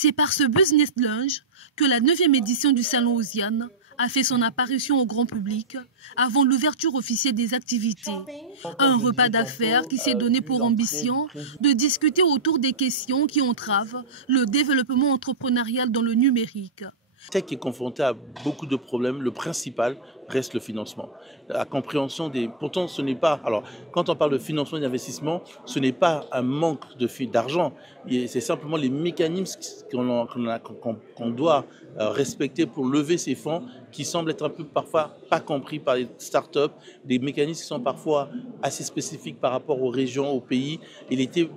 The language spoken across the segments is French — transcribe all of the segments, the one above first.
C'est par ce business lunch que la 9e édition du Salon Osiane a fait son apparition au grand public avant l'ouverture officielle des activités. Un repas d'affaires qui s'est donné pour ambition de discuter autour des questions qui entravent le développement entrepreneurial dans le numérique. Tech est confronté à beaucoup de problèmes. Le principal reste le financement. La compréhension des... Pourtant, ce n'est pas... Alors, quand on parle de financement et d'investissement, ce n'est pas un manque d'argent. C'est simplement les mécanismes qu'on doit respecter pour lever ces fonds qui semblent être un peu parfois pas compris par les startups, des mécanismes qui sont parfois assez spécifiques par rapport aux régions, aux pays. Il était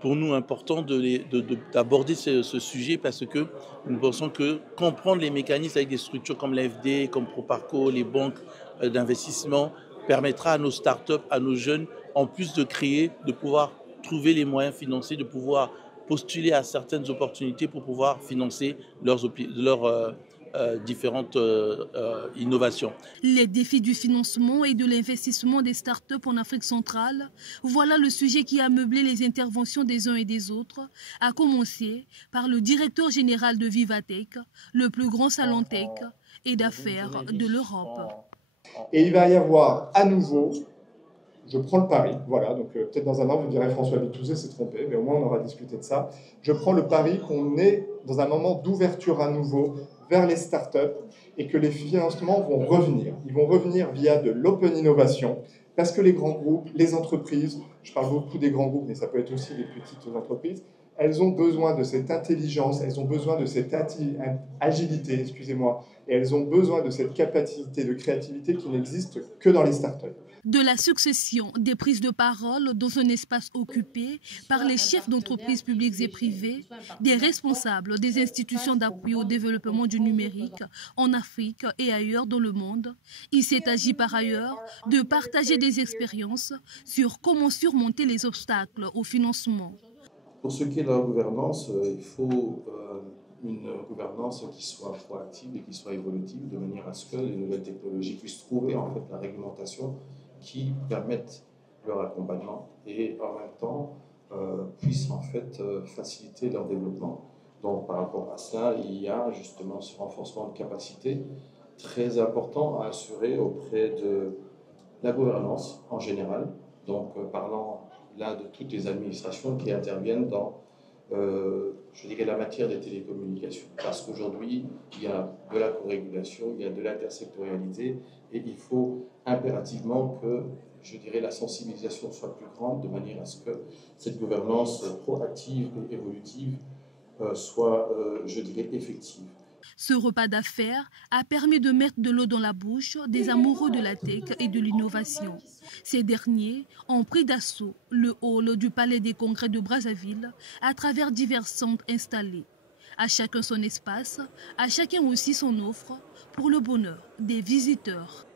pour nous important d'aborder ce sujet parce que nous pensons que comprendre les mécanismes avec des structures comme l'AFD, comme Proparco, les banques d'investissement, permettra à nos startups, à nos jeunes, en plus de créer, de pouvoir trouver les moyens financiers, de pouvoir postuler à certaines opportunités pour pouvoir financer leurs différentes innovations. Les défis du financement et de l'investissement des startups en Afrique centrale, voilà le sujet qui a meublé les interventions des uns et des autres, à commencer par le directeur général de Vivatech, le plus grand salon tech et d'affaires de l'Europe. Et il va y avoir à nouveau, je prends le pari, voilà, donc peut-être dans un an vous direz François Vitouzet s'est trompé, mais au moins on aura discuté de ça. Je prends le pari qu'on est dans un moment d'ouverture à nouveau vers les startups et que les financements vont revenir. Ils vont revenir via de l'open innovation parce que les grands groupes, les entreprises, je parle beaucoup des grands groupes, mais ça peut être aussi les petites entreprises, elles ont besoin de cette intelligence, elles ont besoin de cette agilité, excusez-moi, et elles ont besoin de cette capacité de créativité qui n'existe que dans les startups. De la succession des prises de parole dans un espace occupé par les chefs d'entreprises publiques et privées, des responsables des institutions d'appui au développement du numérique en Afrique et ailleurs dans le monde, il s'est agi par ailleurs de partager des expériences sur comment surmonter les obstacles au financement. Pour ce qui est de la gouvernance, il faut une gouvernance qui soit proactive et qui soit évolutive, de manière à ce que les nouvelles technologies puissent trouver en fait la réglementation qui permette leur accompagnement et en même temps puissent en fait faciliter leur développement. Donc par rapport à cela, il y a justement ce renforcement de capacité très important à assurer auprès de la gouvernance en général, donc parlant là de toutes les administrations qui interviennent dans je dirais la matière des télécommunications, parce qu'aujourd'hui il y a de la co-régulation, il y a de l'intersectorialité et il faut impérativement que je dirais la sensibilisation soit plus grande de manière à ce que cette gouvernance proactive et évolutive soit je dirais effective. Ce repas d'affaires a permis de mettre de l'eau dans la bouche des amoureux de la tech et de l'innovation. Ces derniers ont pris d'assaut le hall du Palais des Congrès de Brazzaville à travers divers centres installés. À chacun son espace, à chacun aussi son offre pour le bonheur des visiteurs.